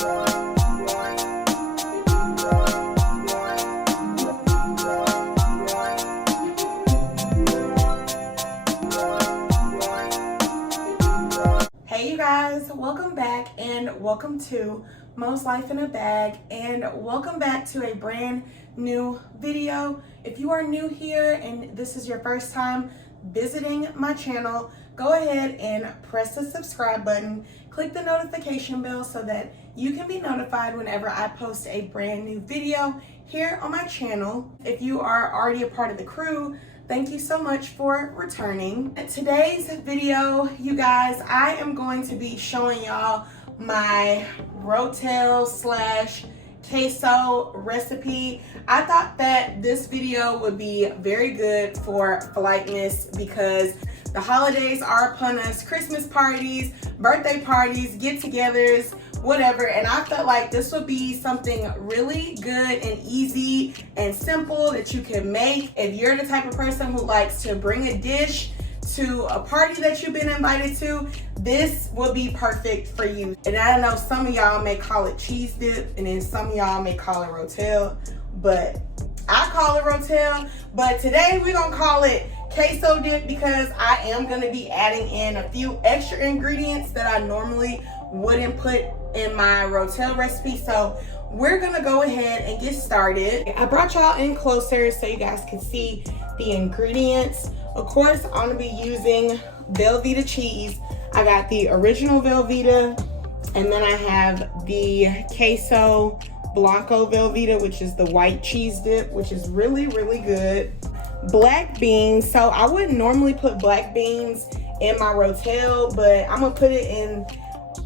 Hey you guys, welcome back and welcome to Most Life in a Bag, and welcome back to a brand new video. If you are new here and this is your first time visiting my channel, go ahead and press the subscribe button, click the notification bell so that you can be notified whenever I post a brand new video here on my channel. If you are already a part of the crew, thank you so much for returning. In today's video, you guys, I am going to be showing y'all my rotel slash queso recipe. I thought that this video would be very good for Flightmas because the holidays are upon us. Christmas parties, birthday parties, get-togethers, whatever, and I felt like this would be something really good and easy and simple that you can make if you're the type of person who likes to bring a dish to a party that you've been invited to. This will be perfect for you. And I know some of y'all may call it cheese dip, and then some of y'all may call it rotel, but I call it rotel. But today we're gonna call it queso dip because I am gonna be adding in a few extra ingredients that I normally wouldn't put in my rotel recipe. So we're gonna go ahead and get started. I brought y'all in closer so you guys can see the ingredients. Of course, I'm gonna be using Velveeta cheese. I got the original Velveeta, and then I have the queso blanco Velveeta, which is the white cheese dip, which is really, really good. Black beans. So I wouldn't normally put black beans in my rotel, but I'm gonna put it in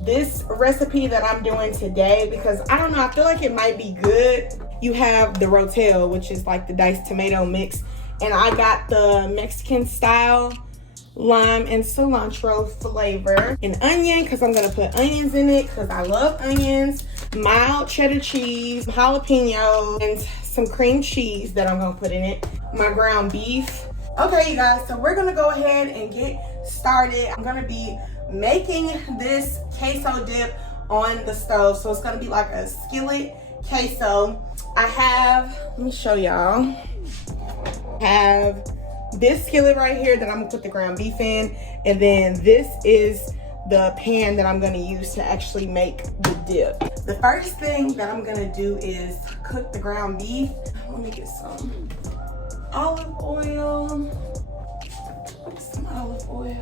this recipe that I'm doing today because I don't know, I feel like it might be good. You have the rotel, which is like the diced tomato mix, and I got the Mexican style lime and cilantro flavor. An onion, because I'm gonna put onions in it because I love onions. Mild cheddar cheese, jalapeno, and some cream cheese that I'm gonna put in it. My ground beef. Okay, you guys, so we're gonna go ahead and get started. I'm gonna be making this queso dip on the stove, so it's gonna be like a skillet queso. I have, let me show y'all, have this skillet right here that I'm gonna put the ground beef in, and then this is the pan that I'm gonna use to actually make the dip. The first thing that I'm gonna do is cook the ground beef. Let me get some olive oil. Some olive oil.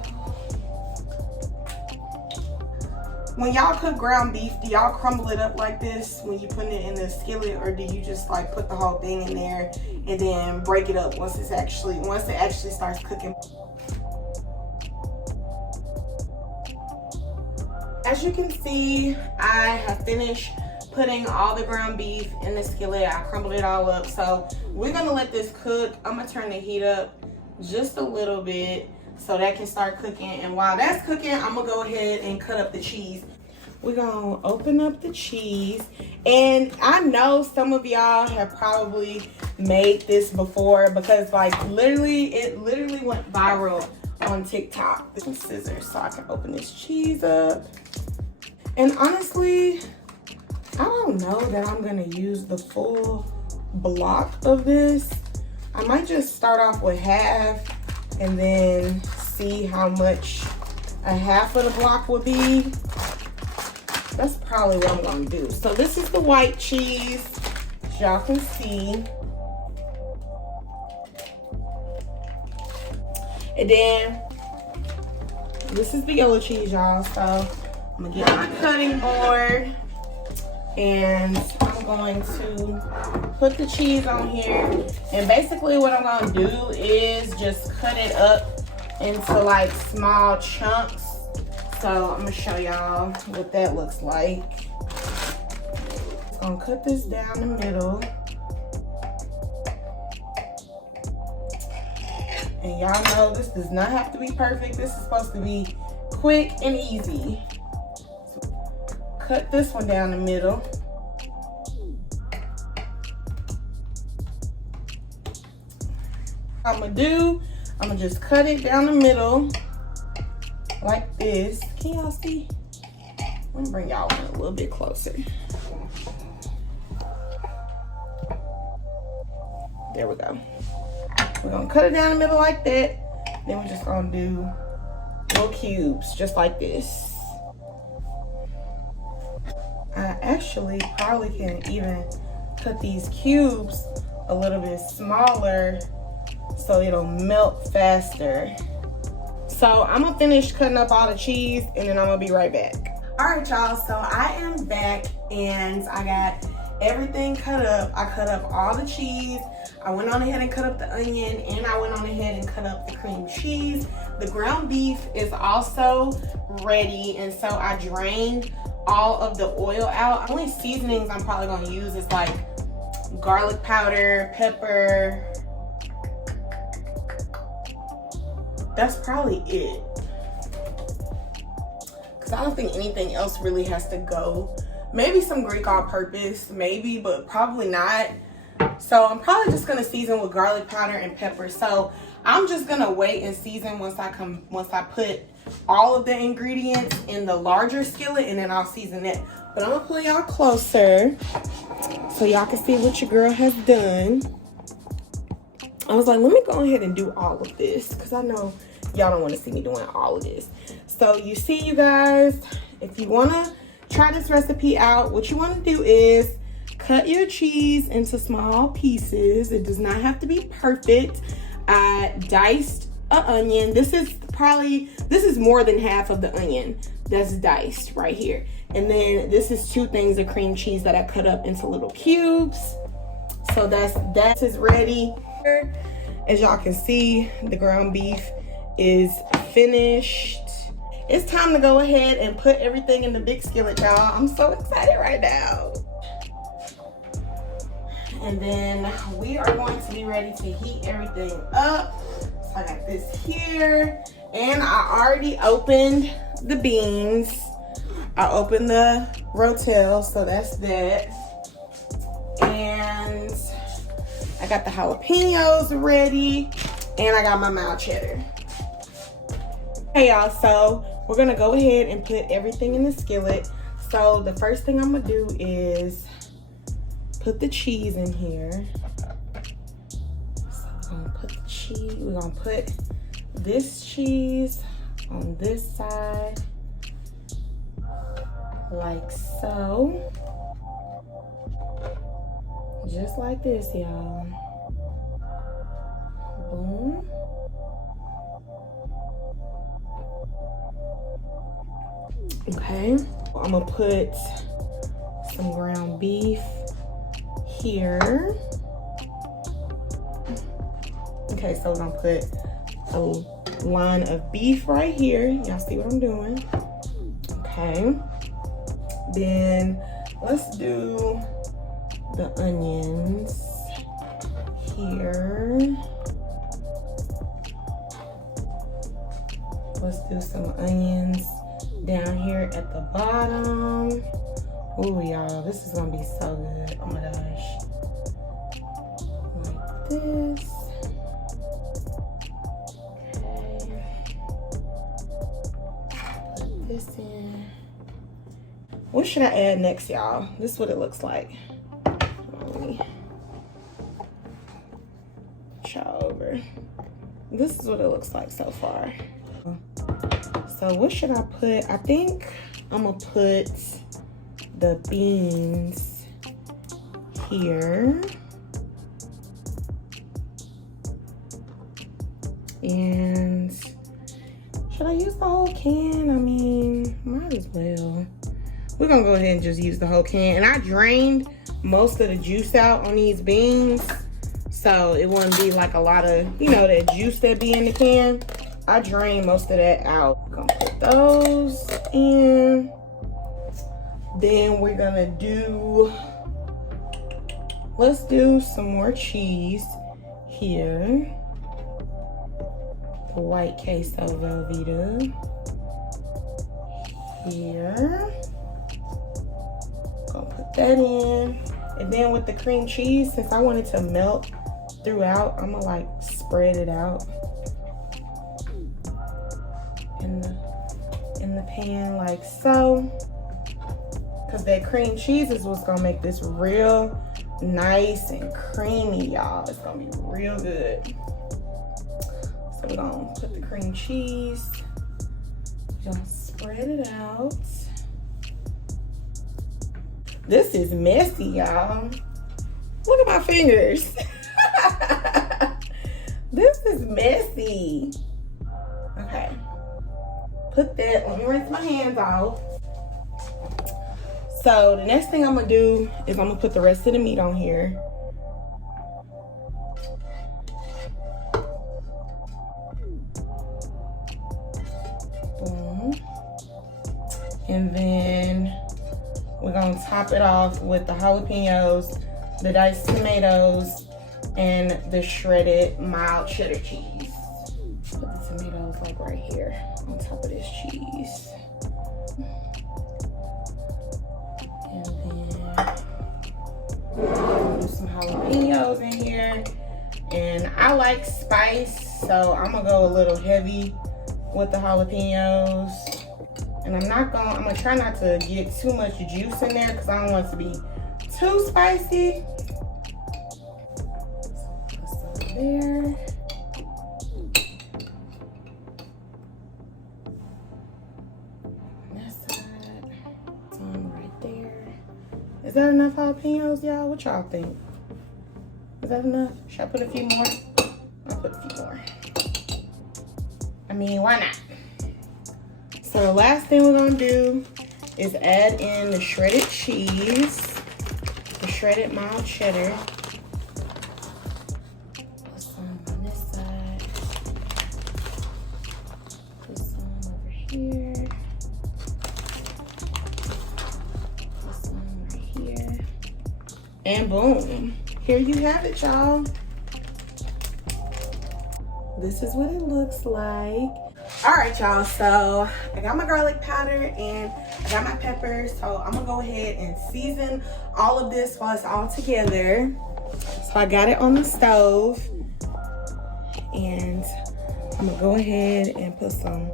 When y'all cook ground beef, do y'all crumble it up like this when you put it in the skillet, or do you just like put the whole thing in there and then break it up once it actually starts cooking? As you can see, I have finished putting all the ground beef in the skillet. I crumbled it all up. So we're gonna let this cook. I'm gonna turn the heat up just a little bit so that can start cooking. And while that's cooking, I'm gonna go ahead and cut up the cheese. We're gonna open up the cheese. And I know some of y'all have probably made this before because like it literally went viral on TikTok. Some scissors so I can open this cheese up. And honestly, I don't know that I'm gonna use the full block of this. I might just start off with half and then see how much a half of the block would be. That's probably what I'm gonna do. So this is the white cheese, as y'all can see. And then this is the yellow cheese, y'all. So I'm gonna get my cutting board and I'm going to put the cheese on here. And basically what I'm gonna do is just cut it up into like small chunks. So I'm gonna show y'all what that looks like. I'm gonna cut this down the middle. And y'all know this does not have to be perfect. This is supposed to be quick and easy. So cut this one down the middle. I'm gonna just cut it down the middle like this. Can y'all see? Let me bring y'all in a little bit closer. There we go. We're gonna cut it down the middle like that. Then we're just gonna do little cubes, just like this. I actually probably can even cut these cubes a little bit smaller so it'll melt faster. So I'm gonna finish cutting up all the cheese and then I'm gonna be right back. All right, y'all, so I am back and I got everything cut up. I cut up all the cheese. I went on ahead and cut up the onion, and I went on ahead and cut up the cream cheese. The ground beef is also ready, and so I drained all of the oil out. Only seasonings I'm probably gonna use is like garlic powder, pepper. That's probably it. Cause I don't think anything else really has to go. Maybe some Greek all-purpose, maybe, but probably not. So I'm probably just gonna season with garlic powder and pepper. So I'm just gonna wait and season once I put all of the ingredients in the larger skillet, and then I'll season it. But I'm gonna pull y'all closer so y'all can see what your girl has done. I was like, let me go ahead and do all of this because I know y'all don't want to see me doing all of this. So you see, you guys, if you want to try this recipe out, what you want to do is cut your cheese into small pieces. It does not have to be perfect. I diced an onion. This is more than half of the onion that's diced right here. And then this is 2 things of cream cheese that I cut up into little cubes. So that is ready. As y'all can see, the ground beef is finished. It's time to go ahead and put everything in the big skillet, y'all. I'm so excited right now. And then we are going to be ready to heat everything up. So I got this here, and I already opened the beans. I opened the rotel, so that's that. And I got the jalapenos ready, and I got my mild cheddar. Hey y'all, so we're gonna go ahead and put everything in the skillet. So the first thing I'm gonna do is put the cheese in here. So we're gonna put the cheese, we're gonna put this cheese on this side, like so. Just like this, y'all. Boom. Okay, I'm gonna put some ground beef here. Okay, so we're gonna put a line of beef right here. Y'all see what I'm doing? Okay. Then let's do the onions here. Let's do some onions down here at the bottom. Ooh, y'all, this is gonna be so good. Oh my gosh. Like this. Okay. Put this in. What should I add next, y'all? This is what it looks like. Let me chow over. This is what it looks like so far. So what should I put? I think I'm gonna put the beans here. And should I use the whole can? I mean, might as well. We're gonna go ahead and just use the whole can. And I drained most of the juice out on these beans, so it wouldn't be like a lot of, you know, that juice that be in the can. I drained most of that out. We're gonna put those in. Then we're gonna do, let's do some more cheese here. The white queso Velveeta here. Gonna put that in. And then with the cream cheese, since I want it to melt throughout, I'm gonna like spread it out in the pan like so. because that cream cheese is what's gonna make this real nice and creamy, y'all. It's gonna be real good. So we're gonna put the cream cheese, we're gonna spread it out. This is messy, y'all. Look at my fingers. This is messy. Okay. Put that, let me rinse my hands off. So the next thing I'm gonna do is I'm gonna put the rest of the meat on here. Boom. And then we're gonna top it off with the jalapenos, the diced tomatoes, and the shredded mild cheddar cheese. Put the tomatoes like right here on top of this cheese. And then do some jalapenos in here. And I like spice, so I'm gonna go a little heavy with the jalapenos. And I'm gonna try not to get too much juice in there because I don't want it to be too spicy. Put some there. That side. Some right there. Is that enough jalapenos, y'all? What y'all think? Is that enough? Should I put a few more? I'll put a few more. I mean, why not? So the last thing we're gonna do is add in the shredded cheese, the shredded mild cheddar. Put some on this side. Put some over here. Put some right here. And boom, here you have it, y'all. This is what it looks like. All right, y'all, so I got my garlic powder and I got my peppers, so I'm gonna go ahead and season all of this while it's all together. So I got it on the stove, and I'm gonna go ahead and put some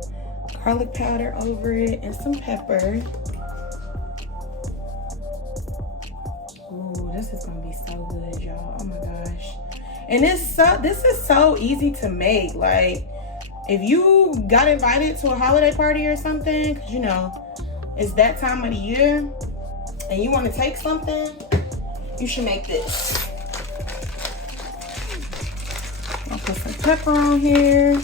garlic powder over it and some pepper. Ooh, this is gonna be so good, y'all. Oh my gosh. And this is so easy to make. Like, if you got invited to a holiday party or something, because you know, it's that time of the year, and you want to take something, you should make this. I'll put some pepper on here.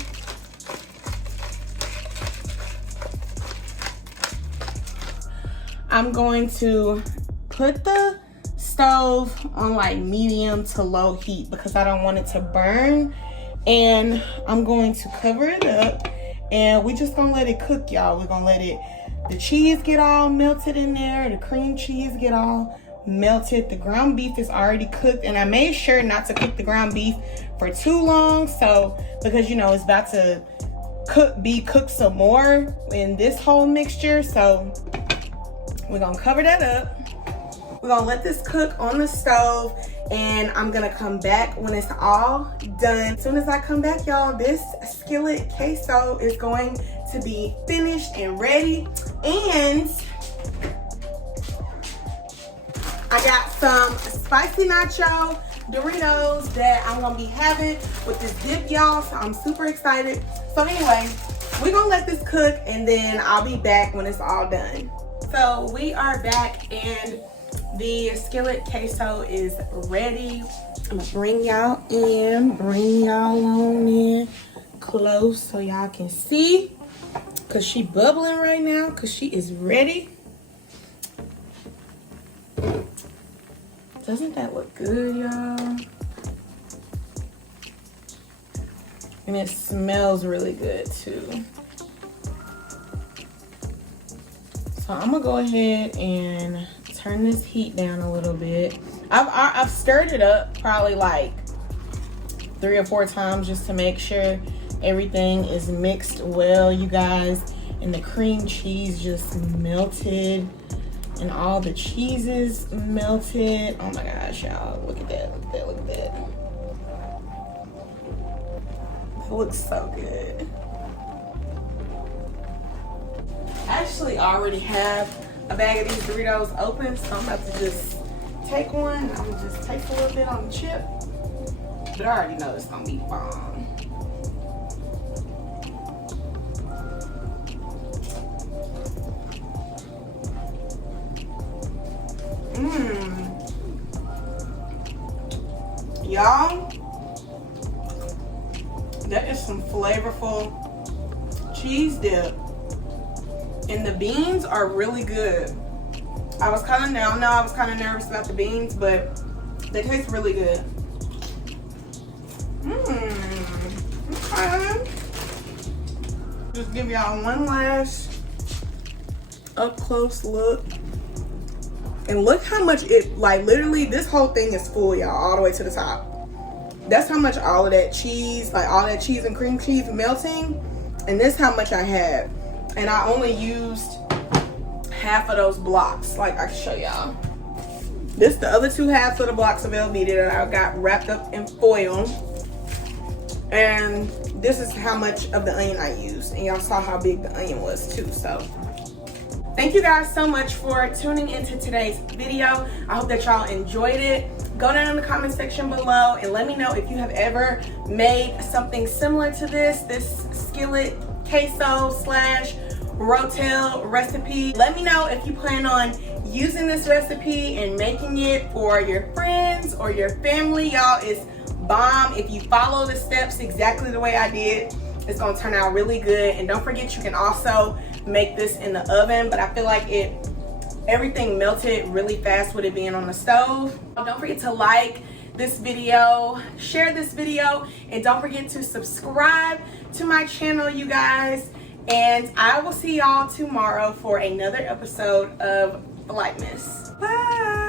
I'm going to put the stove on like medium to low heat because I don't want it to burn. And I'm going to cover it up, and we just gonna let it cook, y'all. We're gonna let the cheese get all melted in there, the cream cheese get all melted. The ground beef is already cooked, and I made sure not to cook the ground beef for too long, so because you know it's about to be cooked some more in this whole mixture. So we're gonna cover that up. We're gonna let this cook on the stove, and I'm gonna come back when it's all done. As soon as I come back, y'all, this skillet queso is going to be finished and ready. And I got some spicy nacho Doritos that I'm gonna be having with this dip, y'all, so I'm super excited. So anyway, we're gonna let this cook, and then I'll be back when it's all done. So we are back, and the skillet queso is ready. I'm gonna bring y'all on in close so y'all can see, because she bubbling right now because she is ready. Doesn't that look good, y'all? And it smells really good too. So I'm gonna go ahead and turn this heat down a little bit. I've stirred it up probably like 3 or 4 times just to make sure everything is mixed well, you guys. And the cream cheese just melted, and all the cheeses melted. Oh my gosh, y'all, look at that, look at that, look at that. It looks so good. I actually already have a bag of these Doritos open, so I'm about to just take one. I'm gonna just taste a little bit on the chip, but I already know it's gonna be bomb. Y'all, that is some flavorful cheese dip, and the beans are really good. I was kind of nervous about the beans, but they taste really good. Okay. Just give y'all one last up close look. And look how much it, like literally this whole thing is full, y'all, all the way to the top. That's how much all of that cheese, like all that cheese and cream cheese melting. And this how much I have. And I only used half of those blocks. Like I can show y'all. This the other 2 halves of the blocks of Velveeta that I got wrapped up in foil. And this is how much of the onion I used. And y'all saw how big the onion was too, so. Thank you guys so much for tuning into today's video. I hope that y'all enjoyed it. Go down in the comment section below and let me know if you have ever made something similar to this skillet queso slash rotel recipe. Let me know if you plan on using this recipe and making it for your friends or your family. Y'all, it's bomb. If you follow the steps exactly the way I did, it's gonna turn out really good. And don't forget, you can also make this in the oven, but I feel like everything melted really fast with it being on the stove. Don't forget to like this video, share this video, and don't forget to subscribe to my channel, you guys. And I will see y'all tomorrow for another episode of Flightmas. Bye.